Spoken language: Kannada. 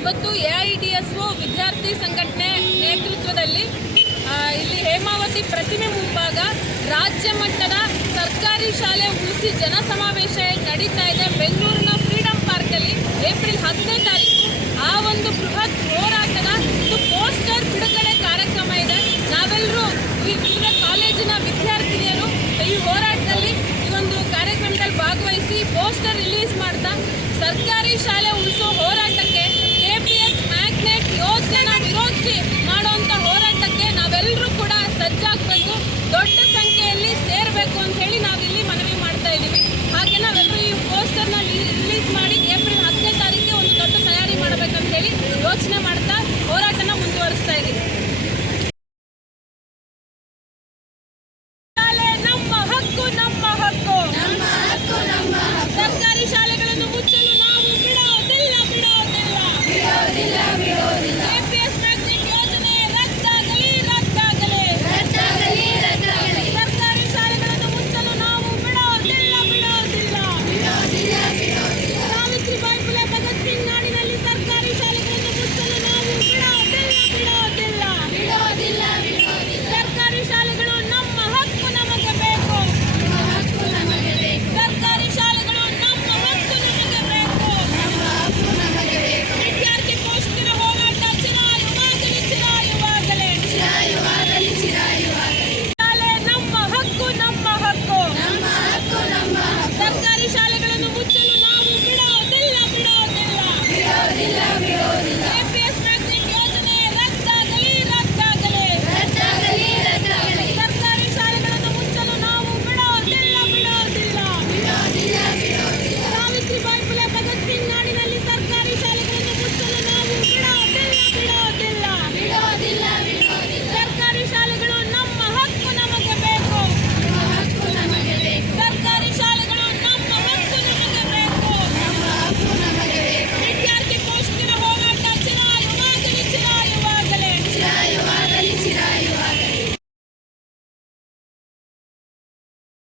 ಇವತ್ತು AIDSO ವಿದ್ಯಾರ್ಥಿ ಸಂಘಟನೆ ನೇತೃತ್ವದಲ್ಲಿ ಇಲ್ಲಿ ಹೇಮಾವತಿ ಪ್ರತಿಮೆ ಮುಂಭಾಗ ರಾಜ್ಯ ಮಟ್ಟದ ಸರ್ಕಾರಿ ಶಾಲೆ ಉಳಿಸಿ ಜನಸಮಾವೇಶ ನಡೀತಾ ಇದೆ. ಬೆಂಗಳೂರಿನ ಫ್ರೀಡಂ ಪಾರ್ಕಲ್ಲಿ ಏಪ್ರಿಲ್ 10ನೇ ತಾರೀಕು ಆ ಒಂದು ಬೃಹತ್ ಹೋರಾಟದ ಪೋಸ್ಟರ್ ಬಿಡುಗಡೆ ಕಾರ್ಯಕ್ರಮ ಇದೆ. ನಾವೆಲ್ಲರೂ ವಿವಿಧ ಕಾಲೇಜಿನ ವಿದ್ಯಾರ್ಥಿನಿಯರು ಈ ಹೋರಾಟದಲ್ಲಿ ಈ ಒಂದು ಕಾರ್ಯಕ್ರಮದಲ್ಲಿ ಭಾಗವಹಿಸಿ ಪೋಸ್ಟರ್ ರಿಲೀಸ್ ಮಾಡ್ತಾ ಸರ್ಕಾರಿ ಶಾಲೆ ಉಳಿಸೋ ಹೋರಾಟಕ್ಕೆ KPS ಮ್ಯಾಗ್ನೆಟ್ ಯೋಜನೆನ ವಿರೋಧಿಸಿ ಮಾಡುವಂಥ ಹೋರಾಟಕ್ಕೆ ನಾವೆಲ್ಲರೂ ಕೂಡ ಸಜ್ಜಾಗಬೇಕು, ದೊಡ್ಡ ಸಂಖ್ಯೆಯಲ್ಲಿ ಸೇರಬೇಕು ಅಂತ ಹೇಳಿ ನಾವಿಲ್ಲಿ ಮನವಿ ಮಾಡ್ತಾ ಇದ್ದೀವಿ. ಹಾಗೆ ನಾವೆಲ್ಲರೂ ಈ ಪೋಸ್ಟರ್ನ ರಿಲೀಸ್ ಮಾಡಿ ಏಪ್ರಿಲ್ 10ನೇ ತಾರೀಕಿಗೆ ಒಂದು ದೊಡ್ಡ ತಯಾರಿ ಮಾಡಬೇಕಂತ ಹೇಳಿ ಯೋಚನೆ ಮಾಡ್ತಾ